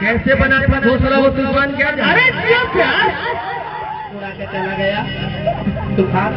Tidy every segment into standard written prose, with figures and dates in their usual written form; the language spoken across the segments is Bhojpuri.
कैसे बना था घोसला वो तूफान क्या? अरे क्यों प्यार उड़ा के चला गया तूफान।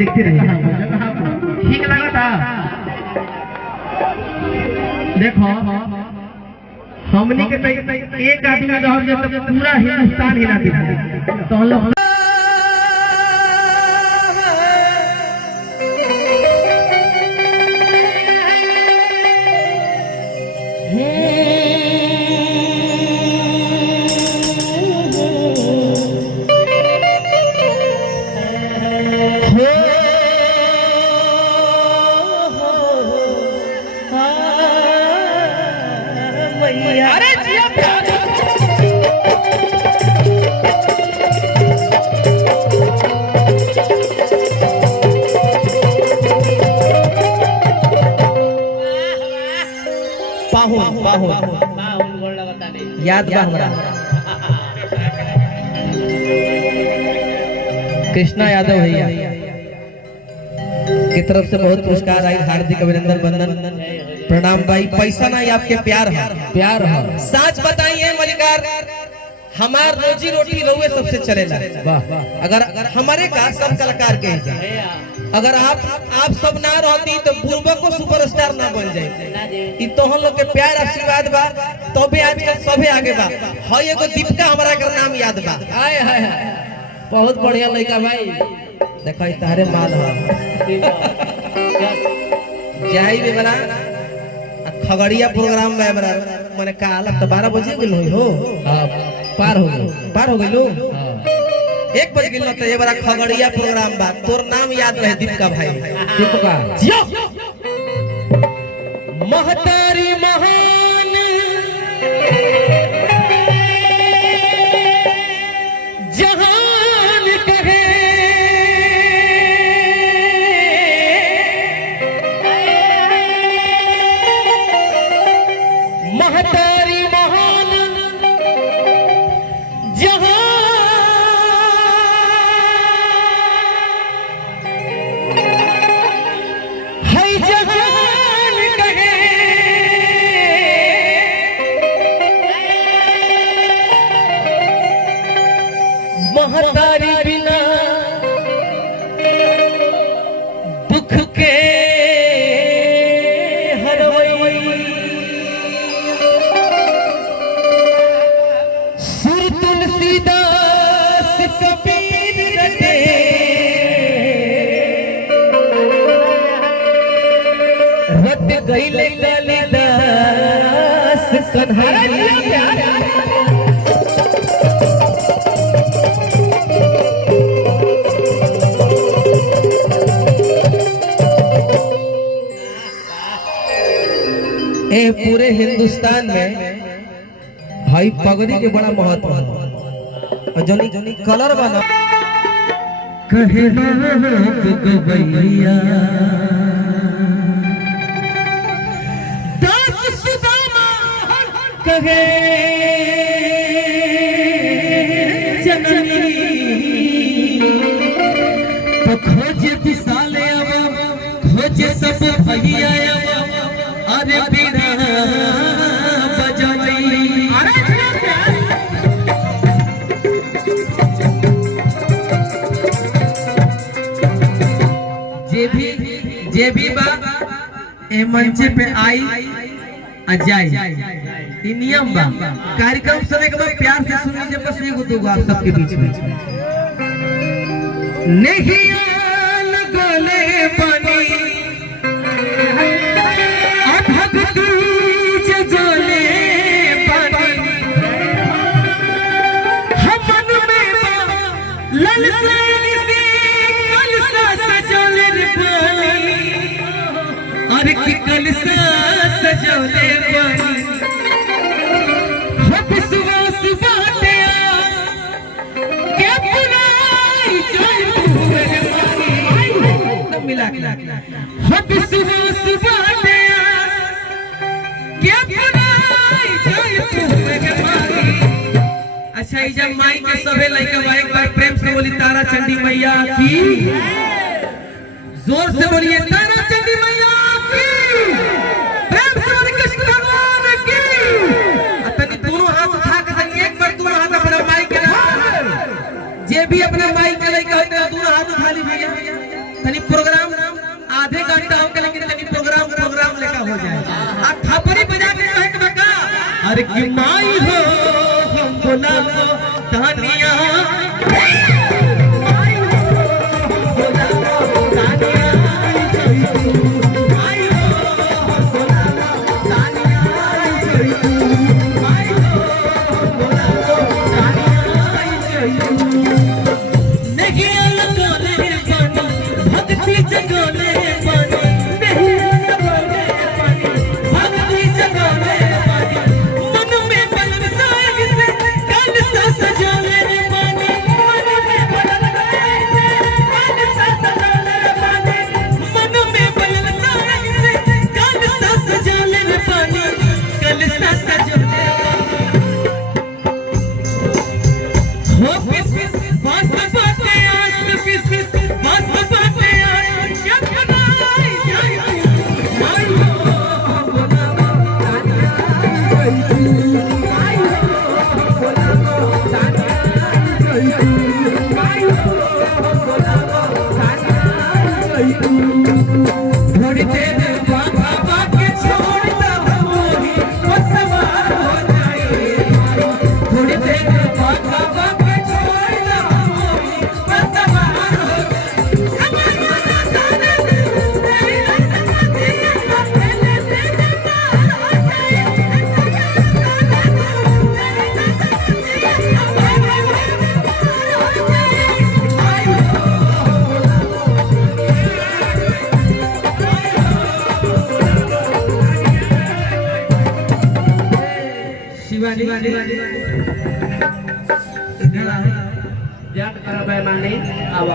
देखते रहिए, ठीक लगा था। देखो हमनी के एक आदमी रह जाए तो पूरा हिंदुस्तान हिला दिया। तो हम लोग याद बा हमरा कृष्णा यादव भैया की तरफ से बहुत पुरस्कार आई। हार्दिक अभिनंदन वंदन प्रणाम भाई। पैसा ना आपके प्यार है, प्यार है। सच बताइए मलिकार, हमार रोजी रोटी रहुए सबसे चलेला। अगर हमारे का सब कलाकार के अगर आप सब ना रहती तो बुर्बा को सुपरस्टार ना बन जाए। तो हम लोग के प्यार आशीर्वाद बा तो भी आजकल सभे आगे बा। हां एगो दीपिका हमरा के नाम याद बा। हाय हाय बहुत बढ़िया लड़का भाई। देखो ई तारे माल है जाई भी बना खगड़िया प्रोग्राम में हमरा माने काल तो 12 बजे गेल हो। हां पार हो गइलो 1 बज गेल तो ये बड़ा खगड़िया प्रोग्राम बा। तोर नाम याद रहे दीपिका भाई। दीपिका जियो महतारी महान जहान कहे महतारी महान जहान महतारी बिना दुख के हरवई सुर तुलसीदास कबीर रटे रट गईले कालिदास कन्हैया। पूरे हिंदुस्तान में भाई पगड़ी के बड़ा महत्व है। और जोनी कलर बना कहे गवैया दास सुदामा कहे जननी तो खोज विशाले खोज सब भैया अरे बिना बजवई जे भी बा ए मंच पे आई आ जाए ई नियम बा। कार्यक्रम सुने के बाद प्यार से सुन लीजिए। बस एगो दूगो आप सबके बीच में नहीं लगले पानी अरे की कलसा सजौले पानी हो विश्वास बाटे के पुराई जोई एकदम मिला के हो विश्वास बाटे के बनाई जाय तू माई। अच्छा जब माई के सबे लइका एक बार प्रेम से बोली तारा चंडी मैया की, जोर से बोलिए तारा चंडी मैया की, प्रेम से बोलिए कृष्ण भगवान की। तनी दोनों हाथ उठा के तनी एक बार दोनों हाथ अपना माई के जे भी अपना माई के लइका होते हैं दोनों हाथ उठा लीजिए। तनी प्रोग्राम आधे घंटा हो के लेकिन तनी प्रोग्राम लेकर हो जाए। आप थापड़ी बजा के कहे के बका अरे की माई हो हम बोला तानिया माई हो हम बोला तानिया माई हो हम बोला तानिया माई हो हम बोला तानिया नहीं लगोले पानी भक्ति जगोले पानी नहीं लगोले पानी भक्ति जगोले पानी मन में बल साग से कल सा सजाले पानी मन में बल साग से कल सा सजाले पानी मन में बल साग से कल सा सजाले पानी कल सा सजाले हो बस बाटे आस पिस बस बाटे आस क्या बनाई जाय माई हो बोला तानिया माई हो बोला तानिया माई हो बोला तानिया थोड़ी देर बाबा के छोड़ता मोही सवार हो जाए थोड़ी देर बाबा के छोड़ता मोही सवार हो शिवानी जाट करा बेमानी आवा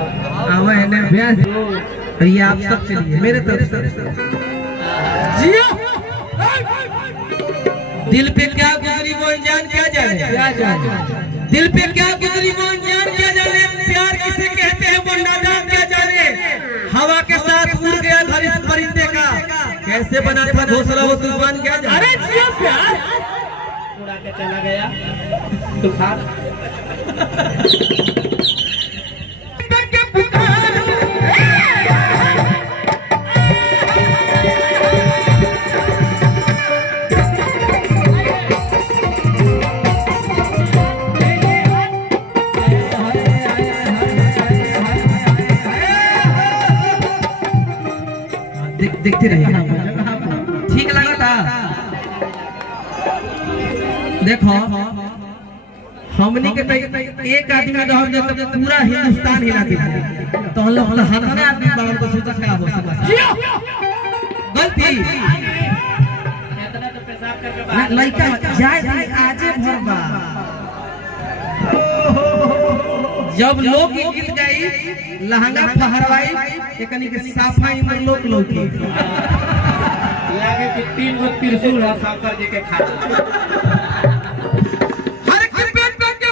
आवा है ना ब्याह और ये आप सब के लिए मेरे तरफ से जियो। दिल पे क्या गुजरी वो अनजान क्या जाने दिल पे क्या गुजरी वो अनजान क्या जाने प्यार किसे कहते हैं वो नादान क्या जाने हवा के साथ उड़ गया घर इस परिंदे का कैसे बना था घोंसला वो तूफान क्या जाने। अरे जियो प्यार उड़ा के चला गया तूफान। देखते रहिए ठीक लगा था। देखो हमनी के एक आदमी रह जब तक पूरा हिंदुस्तान हिला दिया तो हम लोग हर आदमी बावन को सोचा खराब हो सकता गलती इतना तो पेशाब करके लड़का जाए आजे भरबा जब लोग गीत गाई लहंगा फहरवाई एकनी के साफाई में लोग लौकी लागे कि 3 गो त्रिशूल है शंकर जी के खाते हर के पेट पे के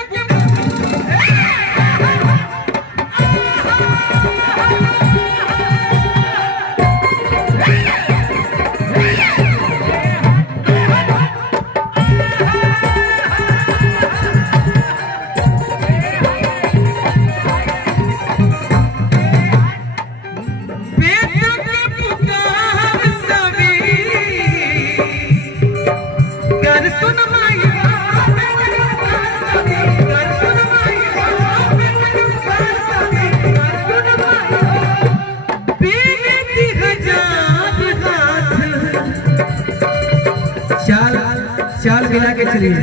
चाल मिला के चलिए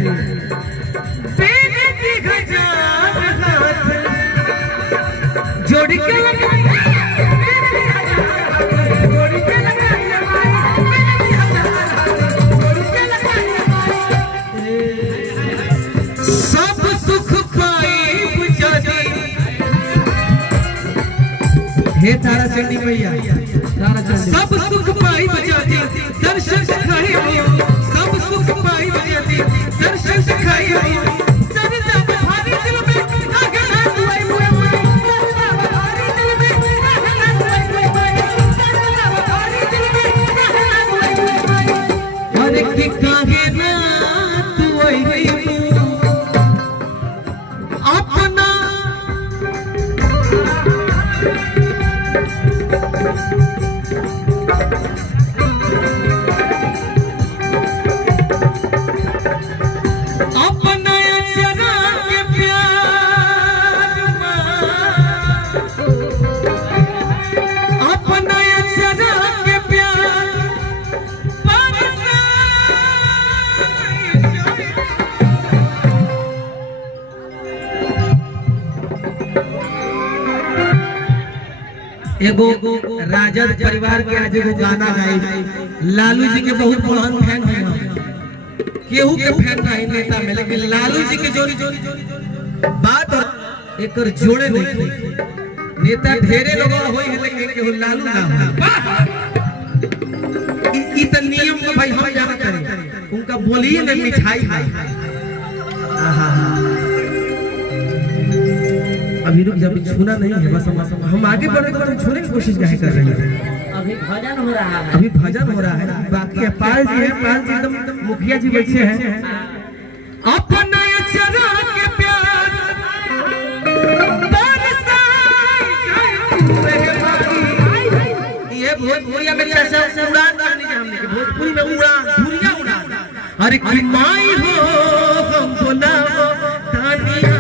जोड़ के सब सुख पाई हे तारा चंडी मैया सब सुख पाई बजाती दर्शन सिखाई हो सब सुख पाई बजाती दर्शन सिखाई हो सरिता भारी दिल में आगना दुआई हुए सरिता भारी दिल में आगना दुआई हुए सरिता भारी दिल में आगना दुआई हुए अरे कि काहे ना दुआई हुई अपना एगो राजद परिवार के आज एगो गाना गाई लालू जी के बहुत बड़हन फैन है केहू के फैन नहीं नेता में लेकिन लालू जी के जोड़ी बात और एक जोड़े नहीं नेता ढेरे लोग होई है लेकिन केहू लालू ना हो ई त नियम में भाई हम जाना करें उनका बोलिए में मिठाई है अभी रुक जब छूना नहीं है बस हम आगे बढ़े तो तुम छूने की कोशिश क्या कर रही है अभी भजन हो रहा है अभी भजन हो रहा है बाकी पाल जी है पाल जी एकदम मुखिया जी बैठे हैं अपना चरा के प्यार ये भोजपुरिया में चाचा उड़ान करनी है हमने भोजपुरी में उड़ान धुरिया उड़ान अरे की माई हो हम बोलाओ तानिया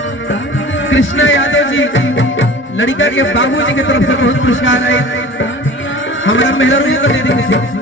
कृष्णा यादव जी लड़का के बाबूजी की तरफ से बहुत पुरस्कार है हमारा मेहरबानी कर दे दीजिए